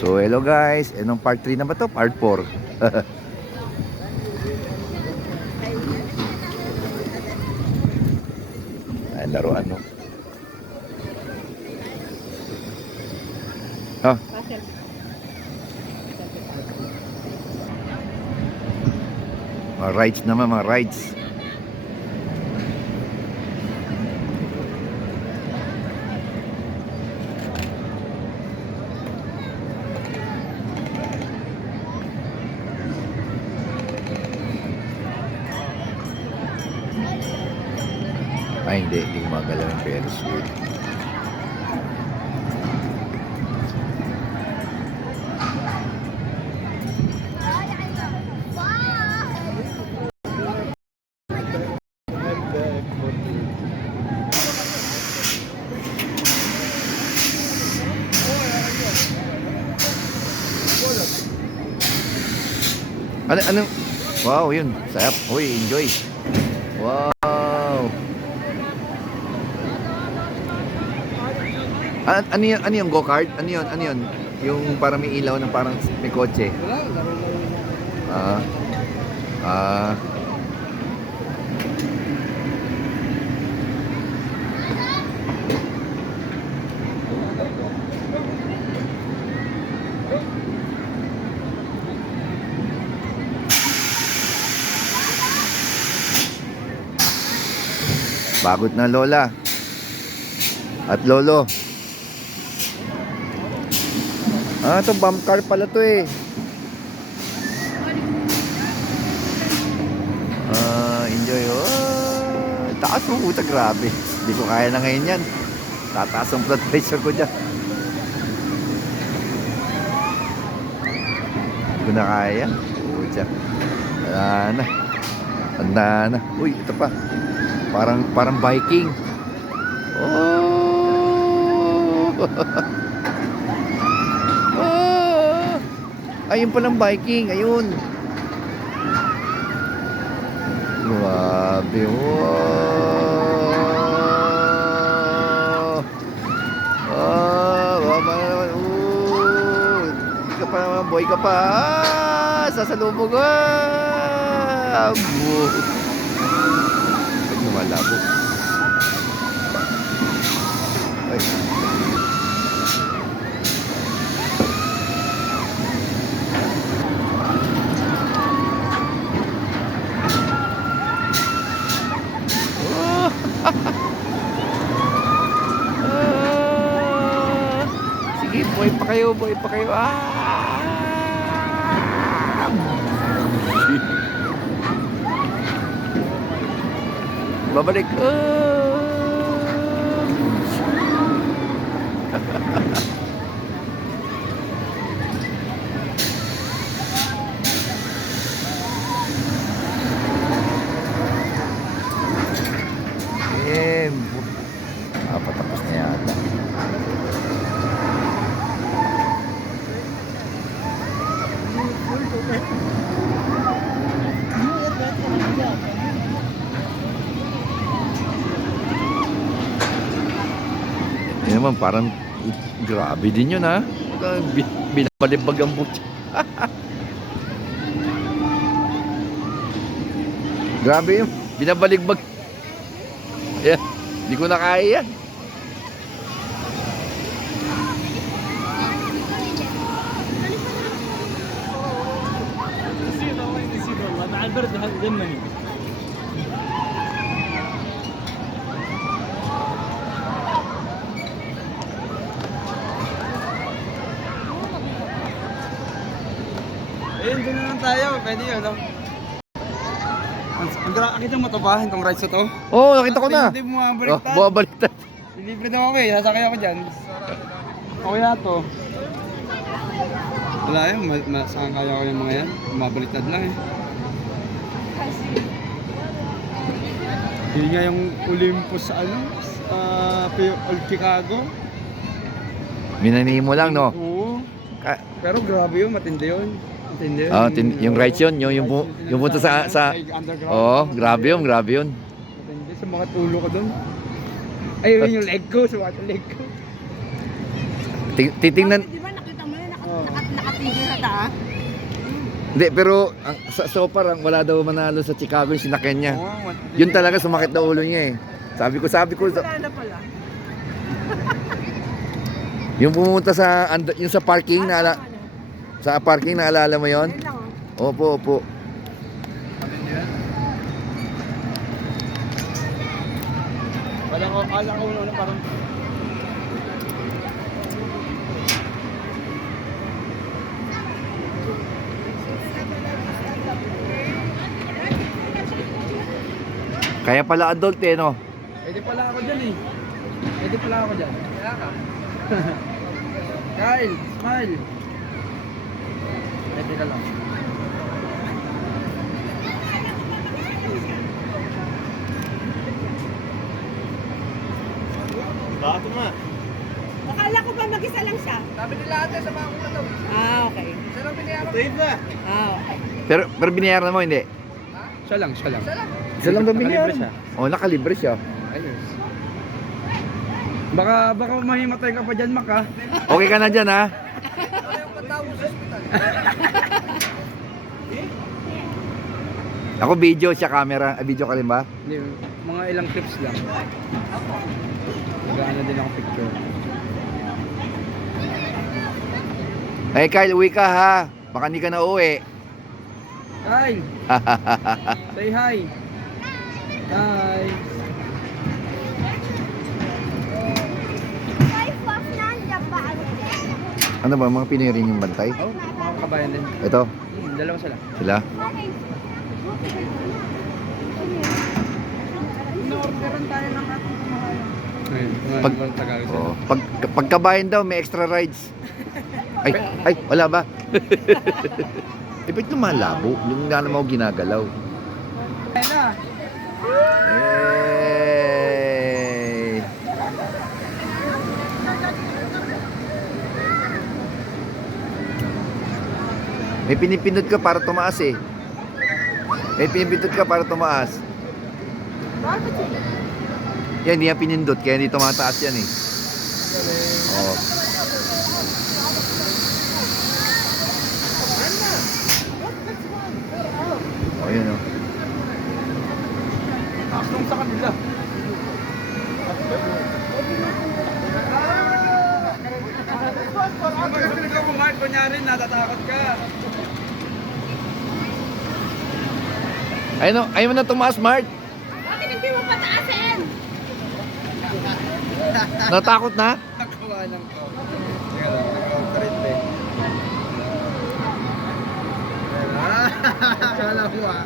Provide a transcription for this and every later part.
So hello guys, anong part 3 na ba to? Part 4. Ay, laruan no. Ah, mga rides naman, mga rides. Ay, hindi gumagalaw yung Ferris wheel. Ano? Wow, yun. Sayap. Uy, enjoy. Wow. Ano yung go-kart? Ano yun? Yung parang may ilaw na parang may kotse. Ah. Ah. Bagot na lola at lolo. Ah, to bump car pala to eh. Ah, enjoy. Oh, taas mo puta, grabe. Hindi ko kaya na ngayon yan. Tataas ang blood pressure ko dyan. Hindi ko na kaya. Puta. Wala na. Tanda na. Uy, ito pa. Parang biking. Oh. Oh. Ayun palang biking. Ayun. Grabe. Wow. Oh, baba naman. Hindi ka pa naman. Boy ka pa. Ah, sasalubog. Ah. Malabo. Ay. Oh. Ah. Sige, buhay pa kayo. Ah. Babalik. Patapos na yata. Yan naman, parang grabe din yun ha. Binabalibag ang butya. Grabe yun, binabaligbag. Ayan, hindi ko na kaya yan. مع البرد ذمني ayun, doon na lang tayo. Pwede yun, no? Nakita mo ito ba? Itong rides na to? Oo, nakita ko na. Hindi bumabaliktad. Bumabaliktad. Libre daw ako eh. Sasakay ako dyan. Okay na to. Wala yun. Saan kaya ko yung mga yan? Bumabaliktad lang eh. Yun nga yung Olympus sa Old Chicago. Minani mo lang, no? Oo. Pero grabe yun. Matindi yun. Ah, yung rides yun, yung punta sa oh, grabe yun. Matindi sa mga tulo ko doon. Ayun yung leg ko, sa leg ko. Titingnan. Di ba nakita mo yun, kita ah. Hindi, pero so far, wala daw manalo sa Chicago yung sinakyan niya. Oo, Yun talaga sumakit na ulo niya eh. Sabi ko. Wala na pala. Yung pumunta sa, yung sa parking, Tama na. sa parking, naalala mo yon? Ayun lang oh. Opo. Kala ko ano parang Kaya pala adult eh, no? pwede pala ako dyan eh. Pwede pala ako dyan. Kaya ka. Kyle, smile. Pwede ka lang. Bakit ma? Akala ko ba mag-isa lang siya? Sabi nila ate sa mga kulo daw. Ah, okay. Siya lang binayaran. Tuwid na. Ah, okay. Pero binayaran mo, hindi? Siya lang. Isa lang ba Nakalibre binayaran? siya. Oh, nakalibre siya. Ayos. Baka mahimatay ka pa dyan, Mak ha? Okay ka na dyan, ha? Ako video siya camera. Video ka rin ba? Hindi, mga ilang clips lang. Nag-ano din ako picture. Eh, Kyle, uwi ka, ha? Baka hindi ka na uwi. Kyle! Say hi! Hi! Ano ba, mga Pinoy rin yung bantay? Oh, mga kabayan din. Ito, Dalawa sila. sila. Inorderan tayo ng ating kamahalan. Ayun, mga Pag- ibang Tagalog sila. Oh, pagkabayan daw, may extra rides. Ay, wala ba? Eh, ba't lumalabo? Yung nga naman ako ginagalaw. Ayun na! Hey! May pinipindot ka para tumaas eh. May pinipindot ka para tumaas. Bakit siya? Yan, hindi yan pinindot. Kaya hindi tumataas yan eh. Oh. Oh, yun oh. Aksong sa kanila. Kapag ka kumain, kunyari, natatakot ka. Ayaw mo na tumaas, Mart. Bakit hindi mo pataasin? Natakot na? Nakawa lang ko. Teka lang, naka-operate eh. Kala mo ah.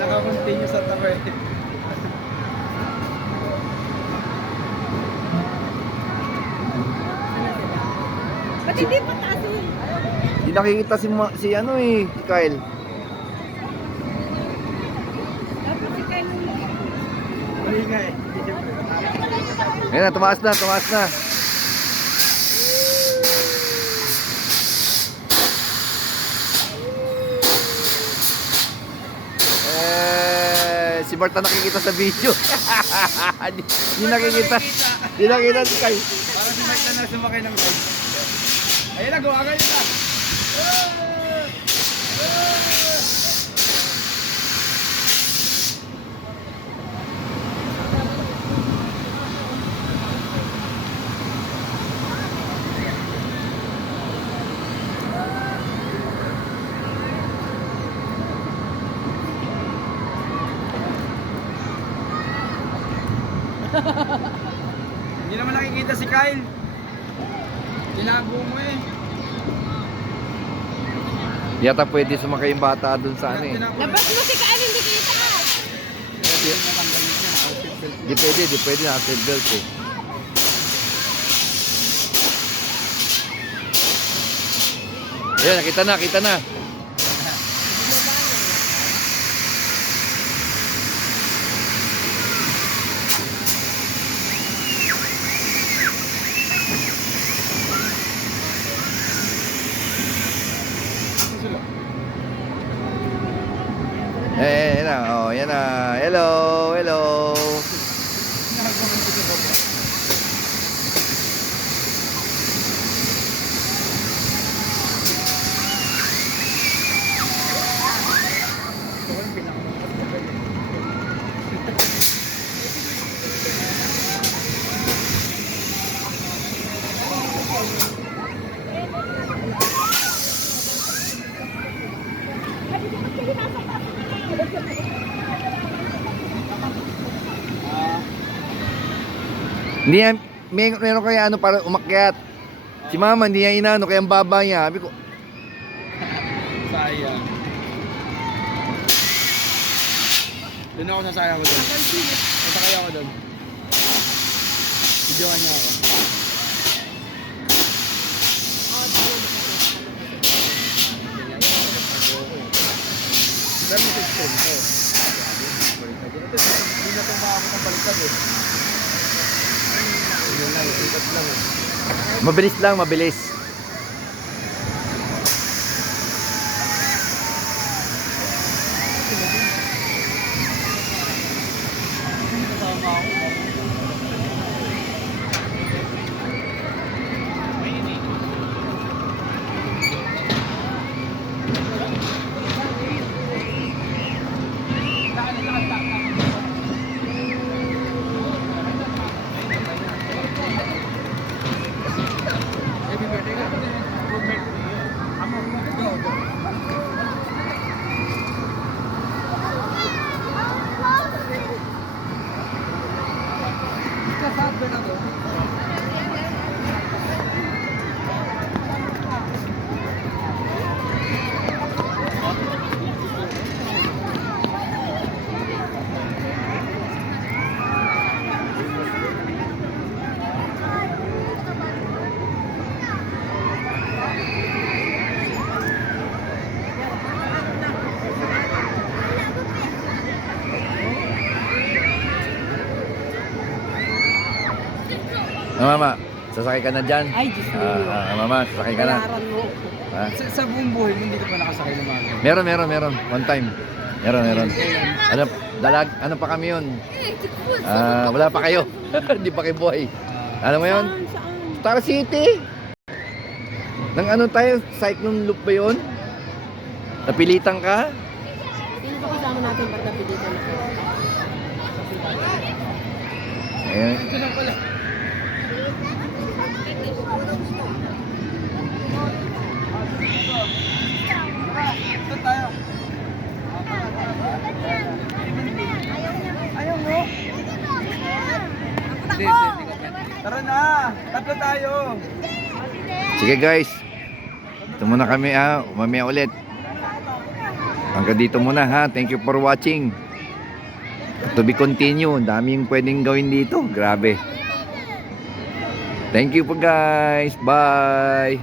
Naka-continue sa tabi. Ba't hindi pataasin? Hindi nakikita si ano eh, si Kyle. Dapat si Kyle yung Mali nga eh. Ayan na, tumaas na, tumaas na. Si Bart na nakikita sa video. Hindi nakikita. Hindi nakikita si Kyle. Para si Mike na sumakay ng ride. Ayun na, gawa kayo na. Hindi naman nakikita si Kyle. Tinago mo eh. Yata pwede sumakay yung bata dun sa ano eh. labas mo si Kyle, hindi kita. Di pwede na seatbelt eh. Ayan, nakita na. Yan na, oh, yan na. Hello, hello. Hindi yan, meron kaya ano para umakyat. Si mama, hindi niya inano, kaya ang baba niya. Sabi ko, Sayang. Doon ako sasaya ko doon. Sasakay ako doon. Videoan niya ako. Pero may system ko. Hindi na itong makakot ang baliktad eh. Yun lang, ikat lang eh. mabilis lang, mabilis. Mama, sasakay ka na dyan. Ay, Diyos mo. Mama, sasakay ka na. Kalaran mo. Ah. Sa buong buhay mo, hindi ka pa nakasakay ng mga. Meron. One time. Meron. Ano pa kami yun? Wala pa kayo. Hindi pa kayo buhay. Alam mo yun? Saan? Star City. Nang ano tayo? Cyclone loop ba yun? Napilitan ka? Sino ba kasama natin ba't napilitan ako? Ayan. Ito na pala. Ito tayo. Ayaw mo. Tara na! Tatlo tayo! Sige guys. Ito muna kami mamaya ulit. Hanggang dito muna ha. Thank you for watching. To be continue. Daming pwedeng gawin dito. Grabe. Thank you po guys. Bye.